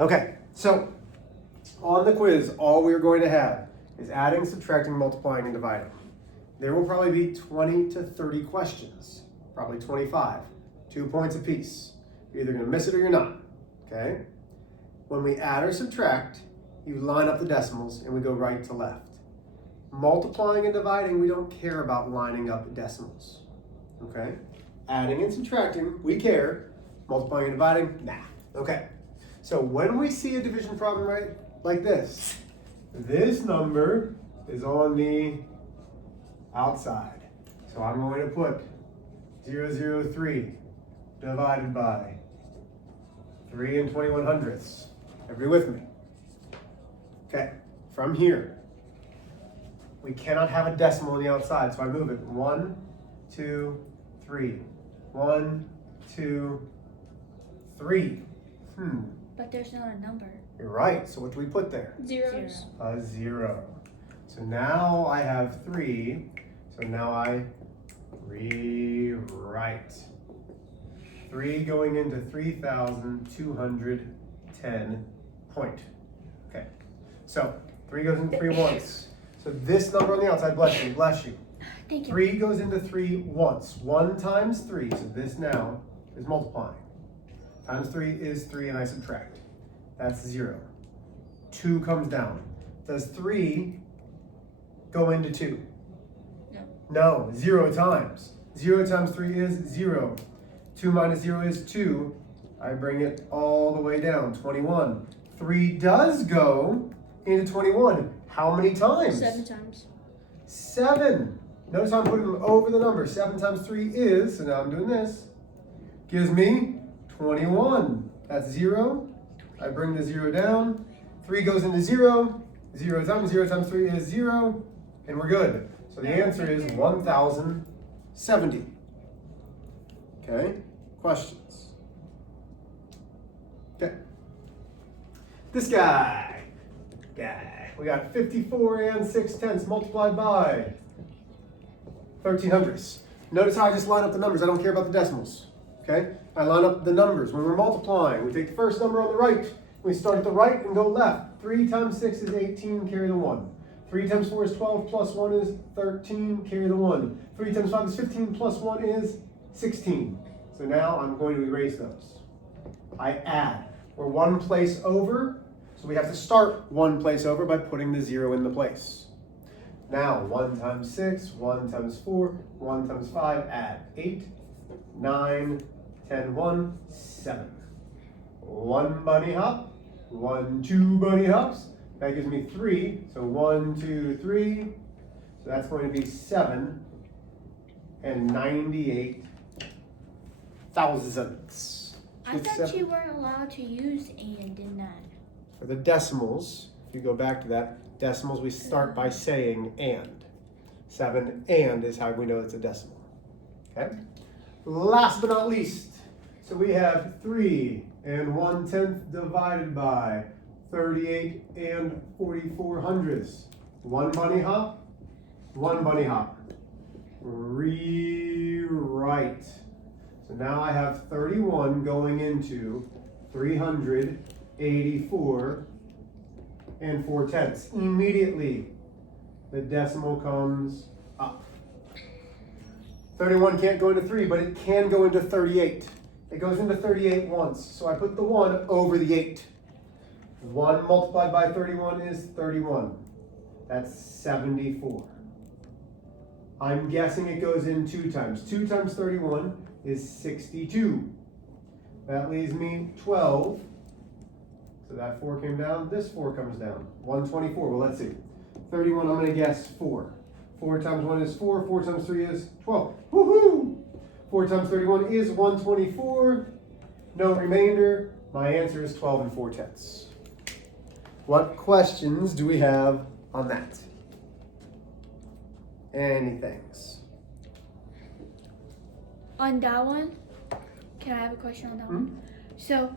Okay, so on the quiz, all we're going to have is adding, subtracting, multiplying, and dividing. There will probably be 20 to 30 questions, probably 25, 2 points apiece. You're either going to miss it or you're not, okay? When we add or subtract, you line up the decimals and we go right to left. Multiplying and dividing, we don't care about lining up decimals, okay? Adding and subtracting, we care. Multiplying and dividing, nah, okay. So when we see a division problem right like this number is on the outside. So I'm going to put 003 divided by 3 and 21/100ths. Everybody with me? Okay, from here, we cannot have a decimal on the outside, so I move it 1, 2, 3. 1, 2, 3. But there's not a number. You're right. So what do we put there? Zeros. A 0. So now I have 3. So now I rewrite. 3 going into 3,210 point. Okay. So 3 goes into 3 once. So this number on the outside, bless you, bless you. Thank you. 3 goes into 3 once. 1 times 3, so this now is multiplying. Times 3 is 3 and I subtract. That's 0. 2 comes down. Does 3 go into 2? No. No, 0 times. 0 times 3 is 0. 2 minus 0 is 2. I bring it all the way down, 21. 3 does go into 21. How many times? 7 times. 7. Notice how I'm putting them over the number. 7 times 3 is, so now I'm doing this, gives me 21. That's 0. I bring the 0 down. 3 goes into 0. 0 times 3 is 0. And we're good. So the answer is 1,070. Okay? Questions? Okay. This guy. We got 54 and 6/10 multiplied by 1300ths. Notice how I just line up the numbers. I don't care about the decimals. Okay? I line up the numbers. When we're multiplying, we take the first number on the right. We start at the right and go left. 3 times 6 is 18, carry the 1. 3 times 4 is 12, plus 1 is 13, carry the 1. 3 times 5 is 15, plus 1 is 16. So now I'm going to erase those. I add. We're one place over, so we have to start one place over by putting the 0 in the place. Now, 1 times 6, 1 times 4, 1 times 5, add 8, 9, 10, 1, 7. 1 bunny hop, 1, 2 bunny hops. That gives me 3. So 1, 2, 3. So that's going to be 7 and 98 thousandths. I thought you weren't allowed to use and in that. For the decimals, if you go back to that, decimals we start by saying and. 7 and is how we know it's a decimal. Okay? Last but not least, so we have 3 and 1/10 divided by 38 and 44/100ths. 1 bunny hop, 1 bunny hop. Rewrite. So now I have 31 going into 384 and 4/10. Immediately, the decimal comes up. 31 can't go into 3, but it can go into 38. It goes into 38 once, so I put the 1 over the 8. 1 multiplied by 31 is 31. That's 74. I'm guessing it goes in 2 times. 2 times 31 is 62. That leaves me 12. So that 4 came down, this 4 comes down. 124, well let's see. 31, I'm gonna guess 4. 4 times 1 is 4, 4 times 3 is 12. Woohoo! 4 times 31 is 124. No remainder. My answer is 12 and 4/10. What questions do we have on that? Anythings? On that one, can I have a question on that one? So,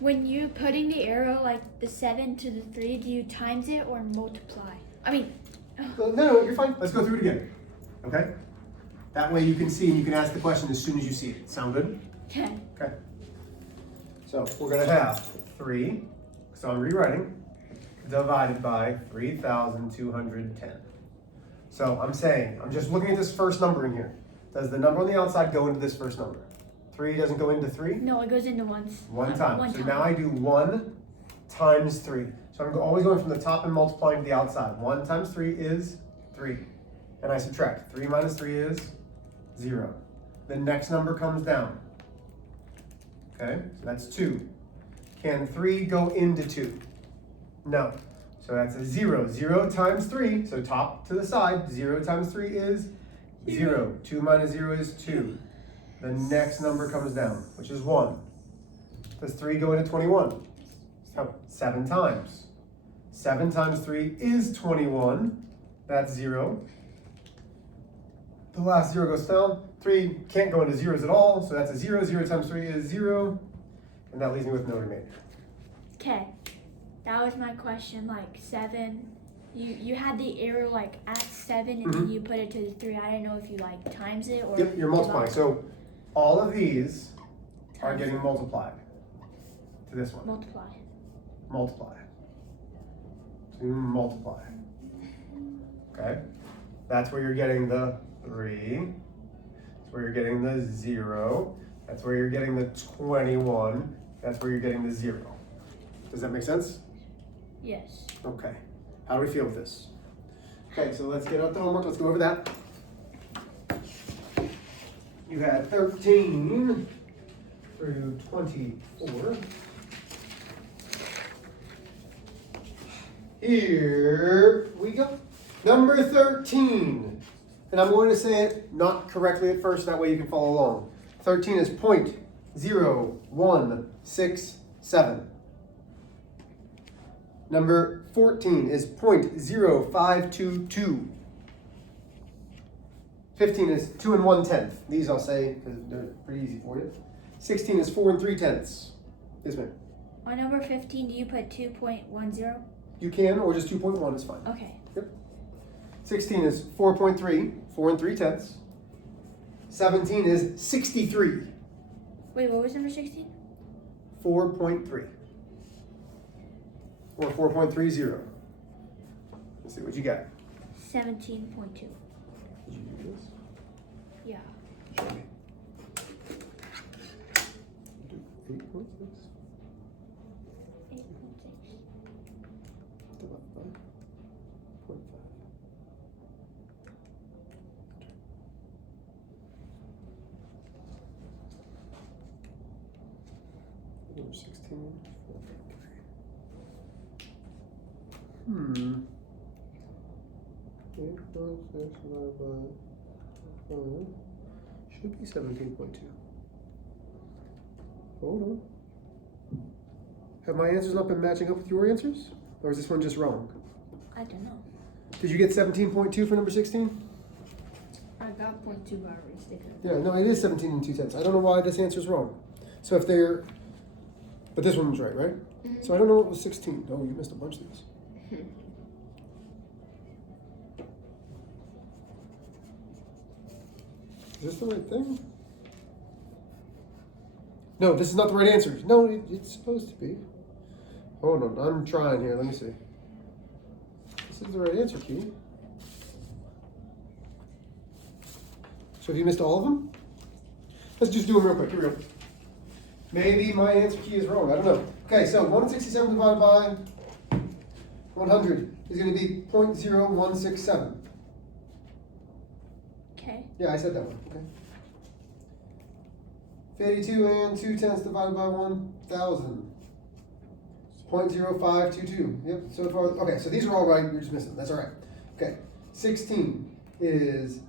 when you're putting the arrow like the 7 to the 3, do you times it or multiply? I mean, No, you're fine. Let's go through it again. Okay? That way you can see and you can ask the question as soon as you see it. Sound good? okay. Okay. So we're going to have 3 So I'm rewriting, divided by 3,210. So I'm saying, I'm just looking at this first number in here. Does the number on the outside go into this first number? 3 doesn't go into 3? No, it goes into once. One time. One so time. now I do 1 times 3. So I'm always going from the top and multiplying to the outside. 1 times 3 is 3. And I subtract. 3 minus 3 is 0. The next number comes down. Okay, so that's 2. Can 3 go into 2? No. So that's a 0. 0 times 3, so top to the side, 0 times 3 is 0. 2 minus 0 is 2. The next number comes down, which is 1. Does 3 go into 21? Oh, 7 times. 7 times 3 is 21. That's 0. The last 0 goes down. 3 can't go into zeros at all, so that's a 0. 0 times 3 is 0. And that leaves me with no remainder. Okay. That was my question, like 7. You had the arrow like at 7 and then you put it to the 3. I didn't know if you like times it or. Yep, you're multiplying. So all of these are Times getting multiplied to this one. multiply. Multiply. To multiply. Okay? That's where you're getting the 3. That's where you're getting the 0. That's where you're getting the 21. That's where you're getting the 0. Does that make sense? Yes. Okay. How do we feel with this? Okay, so let's get out the homework. Let's go over that. You had 13 through 24. Here we go. Number 13. And I'm going to say it not correctly at first, that way you can follow along. 13 is 0.0167. Number 14 is 0.0522. 15 is 2 1/10. These I'll say because they're pretty easy for you. 16 is 4 3/10. Yes, ma'am. On number 15, do you put 2.10? You can, or just 2.1 is fine. Okay. Yep. 16 is 4.3, 4 3/10. 17 is 63, Wait, what was number 16? 4.3. Or 4.30. Let's see what you got. 17.2. Did you do this? Yeah. Show me. Do 8.6 8.6. divided by 0.5. Number 16. 8.6 divided by 5 should be 17.2. Hold on. Have my answers not been matching up with your answers? Or is this one just wrong? I don't know. Did you get 17.2 for number 16? I got 0.2 by sticker. Yeah, no, it is 17 and 2/10. I don't know why this answer's wrong. So if they're, but this one was right, right? Mm-hmm. So I don't know what was 16. Oh, you missed a bunch of these. Is this the right thing? No, this is not the right answer. No, it's supposed to be. Hold on, I'm trying here. Let me see. This is the right answer key. So have you missed all of them? Let's just do them real quick. Here we go. Maybe my answer key is wrong. I don't know. Okay, so 167 divided by 100 is going to be 0.0167. Okay. Yeah, I said that one. Okay. 52 and 2/10 divided by 1,000. 0.0522. Yep, so far. Okay, so these are all right. You're just missing them. That's all right. Okay. 16 is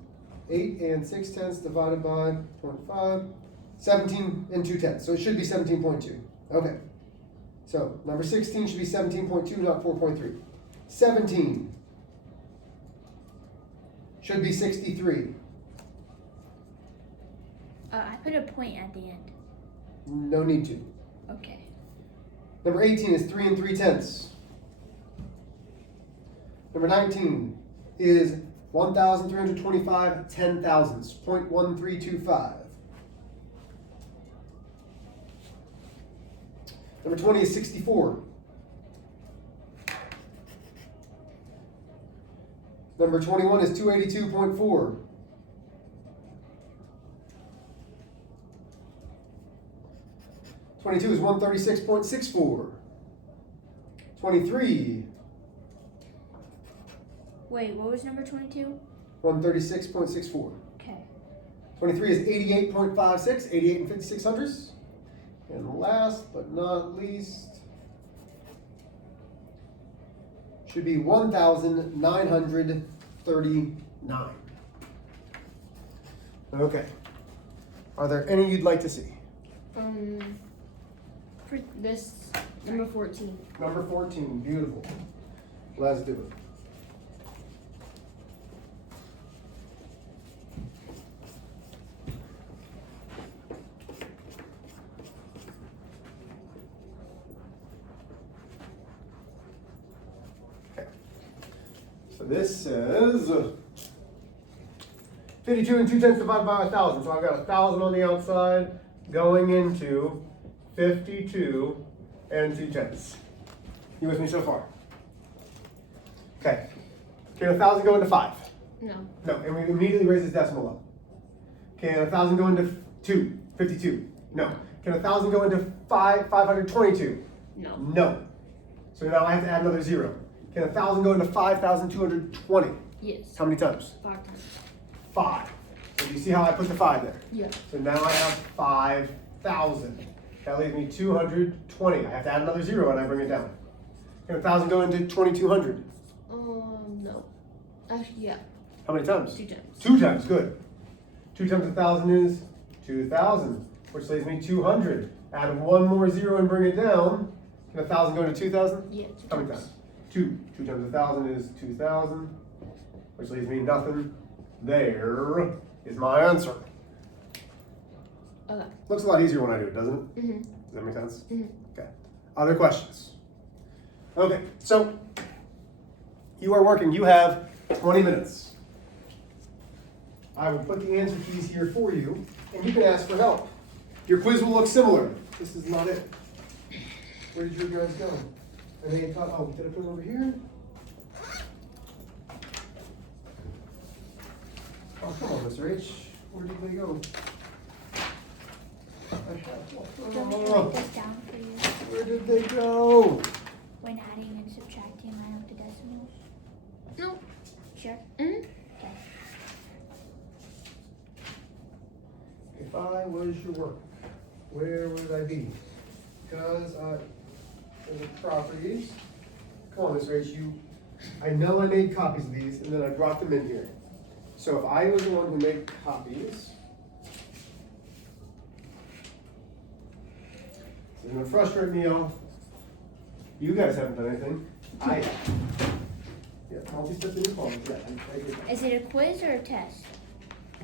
8 and 6/10 divided by 0.5. 17 and 2/10. So it should be 17.2. Okay. So number 16 should be 17.2, not 4.3. 17 should be 63. I put a point at the end. No need to. Okay. Number 18 is 3 and 3/10. Number 19 is 1,325 10,000ths, 0.1325. Number 20 is 64. Number 21 is 282.4. Twenty-two is 136.64. 23. Wait, what was number 22? 136.64. Okay. 23 is 88.56, 88 and 56 hundredths. And last but not least, should be 1,939. Okay. Are there any you'd like to see? For this, number 14. Number 14, beautiful. Let's do it. Okay. So this says 52 and 2/10 divided by 1,000. So I've got 1,000 on the outside going into 52 and 2/10. You with me so far? Okay. Can 1,000 go into 5? No. No, and we immediately raise this decimal up. Can 1,000 go into 2? 52? No. Can 1,000 go into 522? No. No. So now I have to add another 0. Can 1,000 go into 5,220? Yes. How many times? 5 times. 5. So you see how I put the 5 there? Yeah. So now I have 5,000. That leaves me 220. I have to add another 0 and I bring it down. Can 1,000 go into 2,200? No. Actually, yeah. How many times? 2 times. 2 times, good. 2 times 1,000 is 2,000, which leaves me 200. Add one more 0 and bring it down. Can 1,000 go into 2,000? Yeah. 2 How many times? 2. 2 times 1,000 is 2,000, which leaves me nothing. There is my answer. Okay. Looks a lot easier when I do it, doesn't it? Mhm. Does that make sense? Mhm. Okay. Other questions? Okay, so you are working. You have 20 minutes. I will put the answer keys here for you, and you can ask for help. Your quiz will look similar. This is not it. Where did your guys go? And they thought, oh, did I put them over here? Oh, come on, Mr. H. Where did they go? I have Do you want me to write this down for you? Where did they go? When adding and subtracting, line up the decimals. No. Sure? Mhm. Okay. If I was your work, where would I be? Because the properties. Come on, Mr. H. I know I made copies of these and then I brought them in here. So if I was the one who made copies, it's gonna frustrate me off. You guys haven't done anything. I have. Yeah, multi-step inequality. Yeah, I did that. Is it a quiz or a test?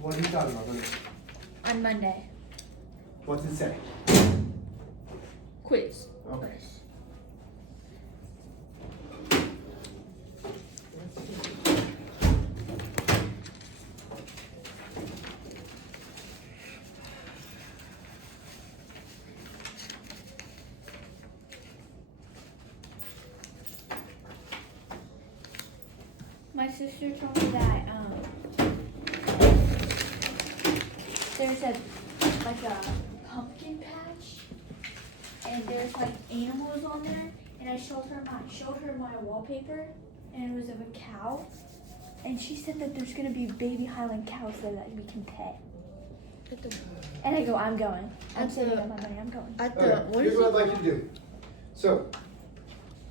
What are you talking about? On Monday. What's it say? Quiz. Okay. My sister told me that there's a pumpkin patch and there's like animals on there, and I showed her my wallpaper, and it was of a cow, and she said that there's gonna be baby Highland cows there that we can pet. And I go, I'm going. I'm saving up my money. I'm going. At the Okay, what here's is what it I'd like called? you to do. So,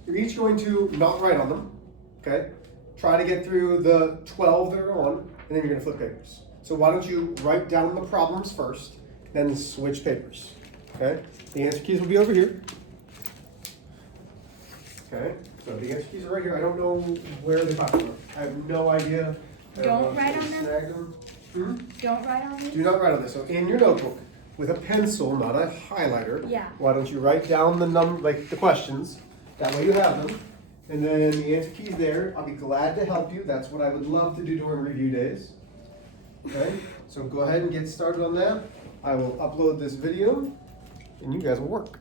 you're each going to not write on them, okay? Try to get through the 12 that are on, and then you're gonna flip papers. So why don't you write down the problems first, then switch papers, okay? The answer keys will be over here. Okay, so the answer keys are right here. I don't know where they popped from. I have no idea. I don't know Don't if write they on them? snagged them. Hmm? Don't write on Do me. not write on this. So in your notebook, with a pencil, not a highlighter. Yeah. Why don't you write down the questions? That way you have them. And then the answer key's there. I'll be glad to help you. That's what I would love to do during review days. Okay? So go ahead and get started on that. I will upload this video, and you guys will work.